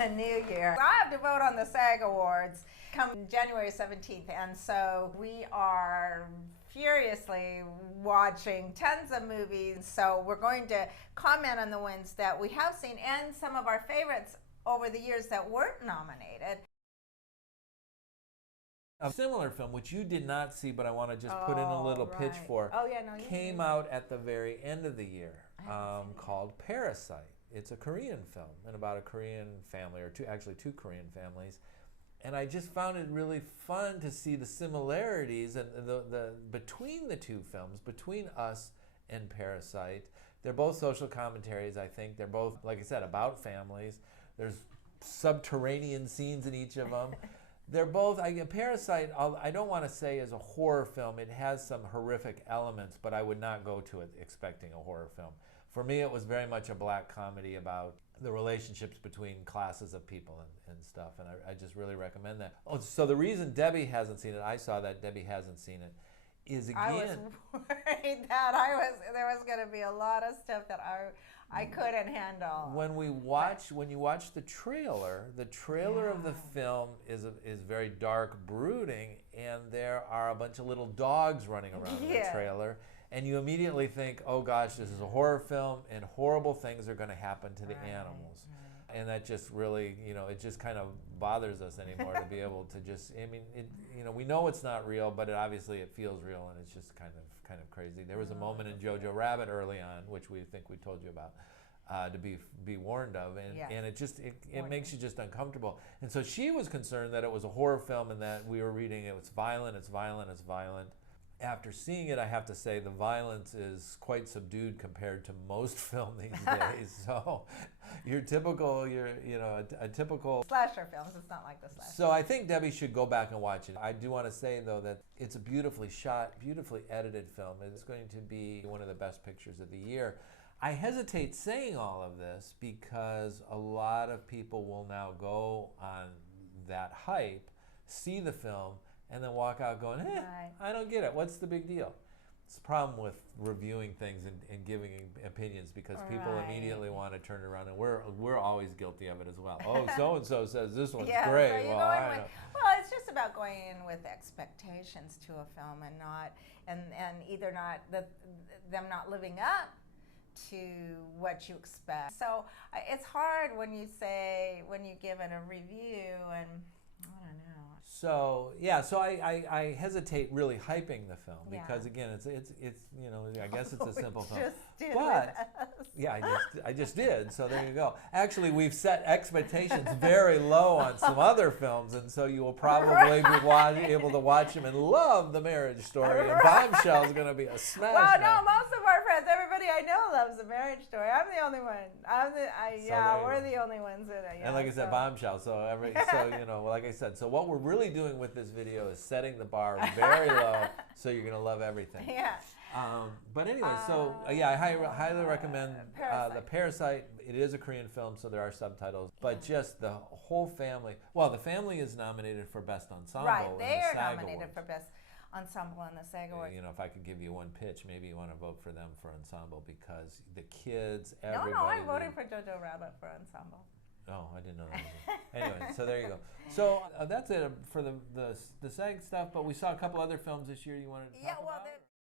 the new year. I have to vote on the SAG Awards come January 17th, and so we are furiously watching tons of movies. So we're going to comment on the ones that we have seen and some of our favorites over the years that weren't nominated. A similar film, which you did not see, but I want to just put in a little pitch for, came out at the very end of the year, called Parasite. It's a Korean film and about a Korean family, or two Korean families. And I just found it really fun to see the similarities and the between the two films, between Us and Parasite. They're both social commentaries, I think. They're both, like I said, about families. There's subterranean scenes in each of them. They're both, Parasite, I don't want to say is a horror film. It has some horrific elements, but I would not go to it expecting a horror film. For me, it was very much a black comedy about the relationships between classes of people and stuff, and I just really recommend that. Oh, so the reason Debbie hasn't seen it, I saw that Debbie hasn't seen it, is again... I was worried that there was going to be a lot of stuff that I couldn't handle. When you watch the trailer of the film is very dark, brooding, and there are a bunch of little dogs running around in the trailer, and you immediately think, oh gosh, this is a horror film, and horrible things are going to happen to the animals. And that just really, it just kind of bothers us anymore to be able to just, we know it's not real, but obviously it feels real, and it's just kind of crazy. There was a moment in Jojo Rabbit early on, which we told you about, to be warned of, and it makes you just uncomfortable. And so she was concerned that it was a horror film and that we were reading it was violent, it's violent, it's violent. After seeing it, I have to say the violence is quite subdued compared to most film these days. So, a typical slasher films. It's not like the slasher. So I think Debbie should go back and watch it. I do want to say though that it's a beautifully shot, beautifully edited film. It's going to be one of the best pictures of the year. I hesitate saying all of this because a lot of people will now go on that hype, see the film, and then walk out going, I don't get it. What's the big deal? It's a problem with reviewing things and giving opinions because people immediately want to turn it around, and we're always guilty of it as well. Oh, so-and-so says this one's great. So well, it's just about going in with expectations to a film and either them not living up to what you expect. So it's hard when you give it a review, and I don't know. So I hesitate really hyping the film because again it's I guess it's a simple film. I just did. So there you go. Actually, we've set expectations very low on some other films, and so you will probably be able to watch them and love The Marriage Story. And Bombshell is going to be a smash. Well, no, most of our friends, everybody I know loves The Marriage Story. I'm the only one. We're the only ones that and like I said, Bombshell. So like I said, so what we're really doing with this video is setting the bar very low, so you're going to love everything. Yeah. But anyway, I highly recommend the Parasite. It is a Korean film, so there are subtitles. But just the whole family. Well, the family is nominated for Best Ensemble. Right, they are nominated Awards. For Best Ensemble in the SAG Awards. If I could give you one pitch, maybe you want to vote for them for Ensemble because the kids, everybody. No, I'm voting for Jojo Rabbit for Ensemble. Oh, I didn't know that. Anyway, so there you go. So that's it for the SAG stuff, but we saw a couple other films this year you wanted to talk about?